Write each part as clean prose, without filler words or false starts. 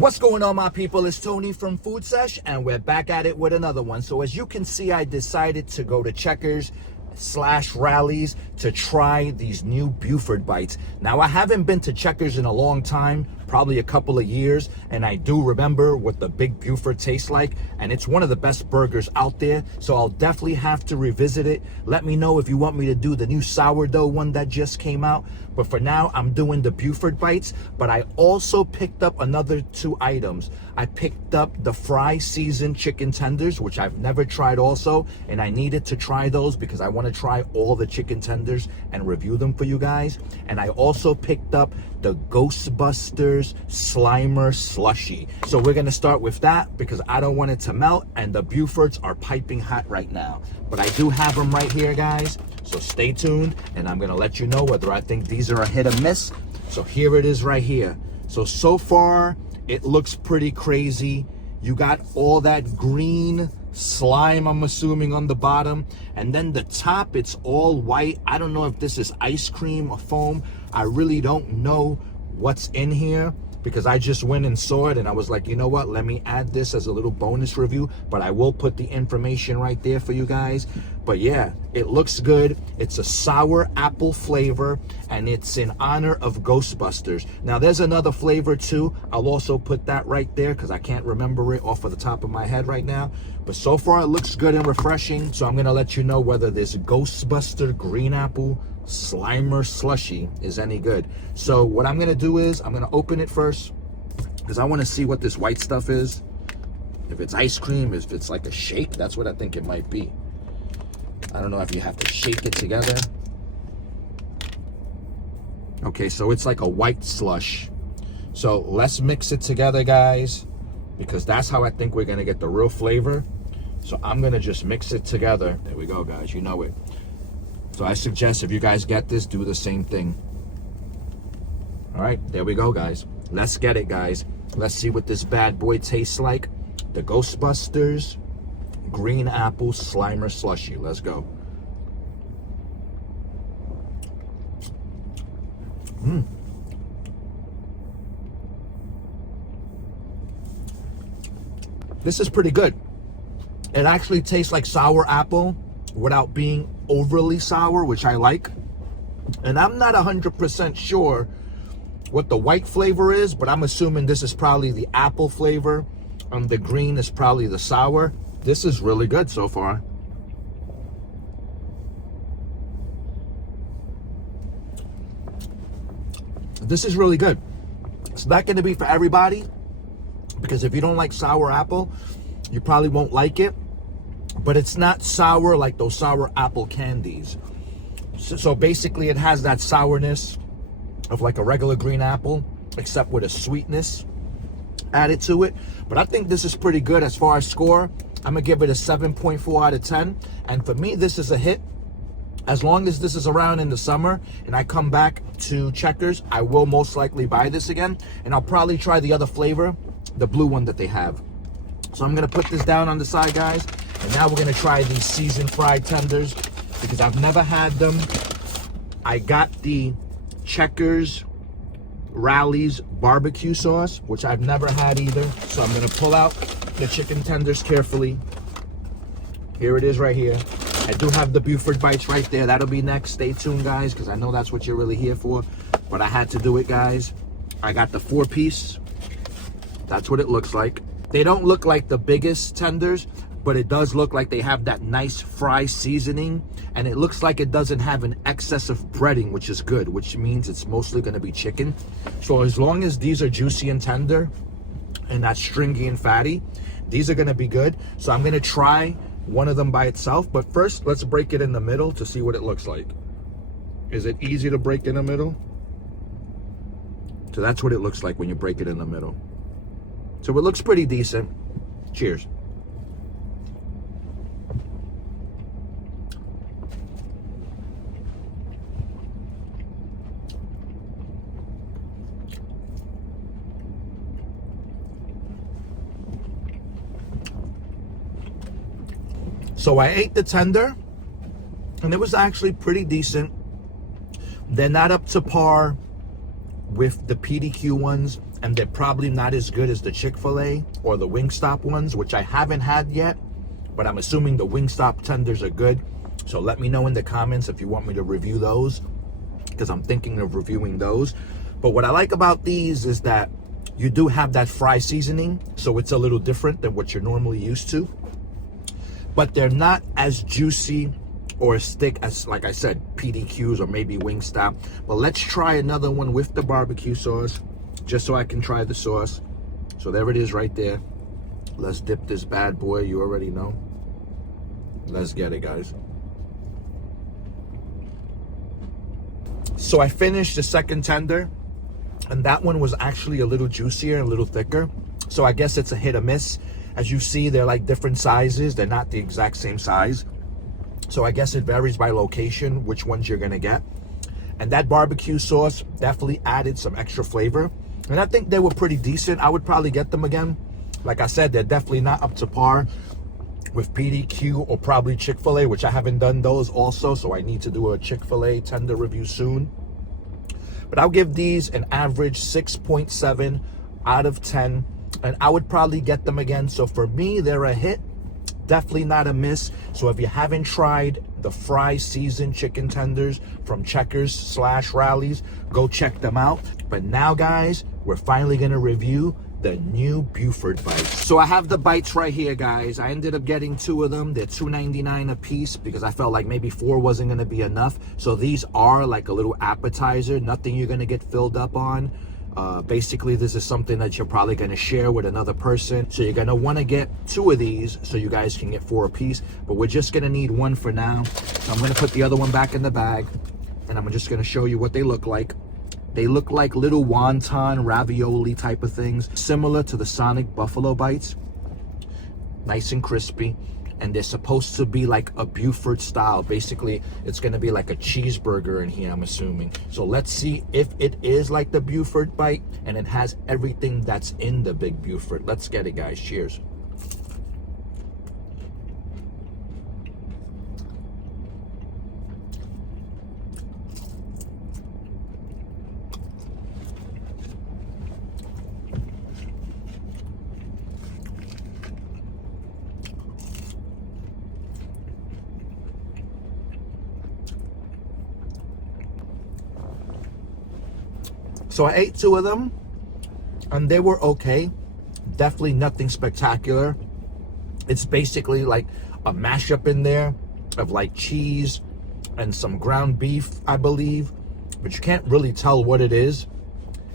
What's going on, my people? It's Tony from Food Sesh, and we're back at it with another one. So as you can see, I decided to go to Checkers / Rallies to try these new Buford bites. Now, I haven't been to Checkers in a long time, probably a couple of years, and I do remember what the big Buford tastes like, and it's one of the best burgers out there, so I'll definitely have to revisit it. Let me know if you want me to do the new sourdough one that just came out, but for now, I'm doing the Buford bites. But I also picked up another 2 items. I picked up the fry seasoned chicken tenders, which I've never tried also, and I needed to try those because I want to try all the chicken tenders and review them for you guys. And I also picked up the Ghostbusters Slimer Slushie. So we're gonna start with that because I don't want it to melt, and the Bufords are piping hot right now. But I do have them right here, guys. So stay tuned, and I'm gonna let you know whether I think these are a hit or miss. So here it is right here. So far, it looks pretty crazy. You got all that green slime, I'm assuming, on the bottom, and then the top, it's all white. I don't know if this is ice cream or foam. I really don't know what's in here because I just went and saw it and I was like, you know what, let me add this as a little bonus review. But I will put the information right there for you guys. But yeah, it looks good. It's a sour apple flavor, and it's in honor of Ghostbusters. Now, there's another flavor too. I'll also put that right there because I can't remember it off of the top of my head right now. But so far, it looks good and refreshing. So I'm gonna let you know whether this Ghostbuster Green Apple Slimer Slushie is any good. So what I'm gonna do is I'm gonna open it first because I want to see what this white stuff is. If it's ice cream, if it's like a shake, that's what I think it might be. I don't know if you have to shake it together. Okay, so it's like a white slush. So let's mix it together, guys, because that's how I think we're gonna get the real flavor. So I'm gonna just mix it together. There we go, guys, you know it. So I suggest if you guys get this, do the same thing. All right, there we go, guys. Let's get it, guys. Let's see what this bad boy tastes like. The Ghostbusters Green Apple Slimer Slushie. Let's go. This is pretty good. It actually tastes like sour apple without being overly sour, which I like. And I'm not 100% sure what the white flavor is, but I'm assuming this is probably the apple flavor, and the green is probably the sour. This is really good so far. This is really good. It's not going to be for everybody because if you don't like sour apple, you probably won't like it. But it's not sour like those sour apple candies. So basically it has that sourness of like a regular green apple, except with a sweetness added to it. But I think this is pretty good. As far as score, I'm gonna give it a 7.4 out of 10. And for me, this is a hit. As long as this is around in the summer and I come back to Checkers, I will most likely buy this again. And I'll probably try the other flavor, the blue one that they have. So I'm gonna put this down on the side, guys. And now we're gonna try these seasoned fried tenders because I've never had them. I got the Checkers Rallies barbecue sauce, which I've never had either. So I'm gonna pull out the chicken tenders carefully. Here it is right here. I do have the Buford bites right there. That'll be next. Stay tuned, guys, because I know that's what you're really here for. But I had to do it, guys. I got the 4-piece. That's what it looks like. They don't look like the biggest tenders, but it does look like they have that nice fry seasoning, and it looks like it doesn't have an excess of breading, which is good, which means it's mostly going to be chicken. So as long as these are juicy and tender and not stringy and fatty, these are going to be good. So I'm going to try one of them by itself, but first let's break it in the middle to see what it looks like. Is it easy to break in the middle? So that's what it looks like when you break it in the middle. So it looks pretty decent. Cheers. So I ate the tender, and it was actually pretty decent. They're not up to par with the PDQ ones. and they're probably not as good as the Chick-fil-A or the Wingstop ones, which I haven't had yet, but I'm assuming the Wingstop tenders are good. So let me know in the comments if you want me to review those, because I'm thinking of reviewing those. But what I like about these is that you do have that fry seasoning, so it's a little different than what you're normally used to. But they're not as juicy or as thick as, like I said, PDQs or maybe Wingstop. But let's try another one with the barbecue sauce, just so I can try the sauce. So there it is right there. Let's dip this bad boy, you already know. Let's get it, guys. So I finished the second tender, and that one was actually a little juicier and a little thicker. So I guess it's a hit or miss. As you see, they're like different sizes. They're not the exact same size. So I guess it varies by location, which ones you're gonna get. And that barbecue sauce definitely added some extra flavor. And I think they were pretty decent. I would probably get them again. Like I said, they're definitely not up to par with PDQ or probably Chick-fil-A, which I haven't done those also. So I need to do a Chick-fil-A tender review soon. But I'll give these an average 6.7 out of 10. And I would probably get them again. So for me, they're a hit. Definitely not a miss. So if you haven't tried the fry seasoned chicken tenders from Checkers / Rallies, go check them out. But now, guys, we're finally going to review the new Buford bites. So I have the bites right here, guys. I ended up getting 2 of them. They're $2.99 a piece because I felt like maybe 4 wasn't going to be enough. So these are like a little appetizer, nothing you're going to get filled up on. Basically, this is something that you're probably going to share with another person. So you're going to want to get 2 of these so you guys can get 4 a piece. But we're just going to need 1 for now. So I'm going to put the other one back in the bag, and I'm just going to show you what they look like. They look like little wonton ravioli type of things, similar to the Sonic Buffalo Bites. Nice and crispy. And they're supposed to be like a Buford style. Basically, it's going to be like a cheeseburger in here, I'm assuming. So let's see if it is like the Buford bite and it has everything that's in the big Buford. Let's get it, guys. Cheers. So I ate 2 of them, and they were okay. Definitely nothing spectacular. It's basically like a mashup in there of like cheese and some ground beef, I believe. But you can't really tell what it is.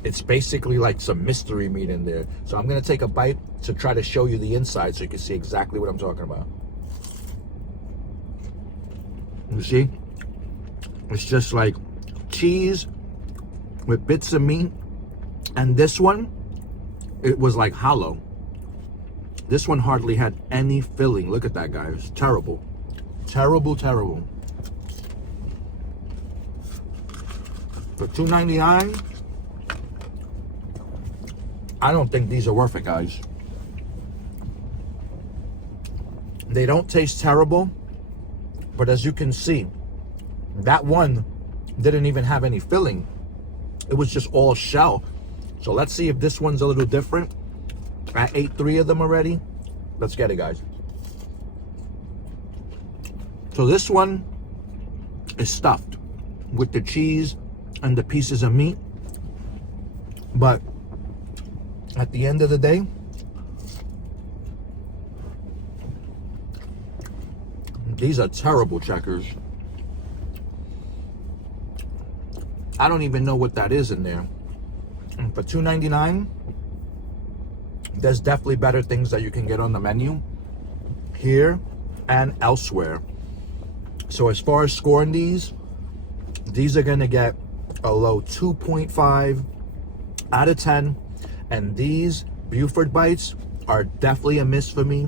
It's basically like some mystery meat in there. So I'm going to take a bite to try to show you the inside so you can see exactly what I'm talking about. You see? It's just like cheese with bits of meat. And this one, it was like hollow. This one hardly had any filling. Look at that, guys. Terrible. Terrible, terrible. For $2.99, I don't think these are worth it, guys. They don't taste terrible, but as you can see, that one didn't even have any filling. It was just all shell. So let's see if this one's a little different. I ate 3 of them already. Let's get it, guys. So this one is stuffed with the cheese and the pieces of meat. But at the end of the day, these are terrible Checkers. I don't even know what that is in there. And for $2.99, there's definitely better things that you can get on the menu here and elsewhere. So as far as scoring these are going to get a low 2.5 out of 10. And these Buford bites are definitely a miss for me.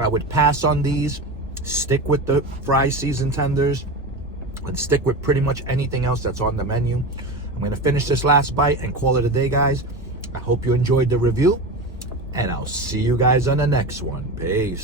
I would pass on these. Stick with the fry seasoned tenders and stick with pretty much anything else that's on the menu. I'm going to finish this last bite and call it a day, guys. I hope you enjoyed the review, and I'll see you guys on the next one. Peace.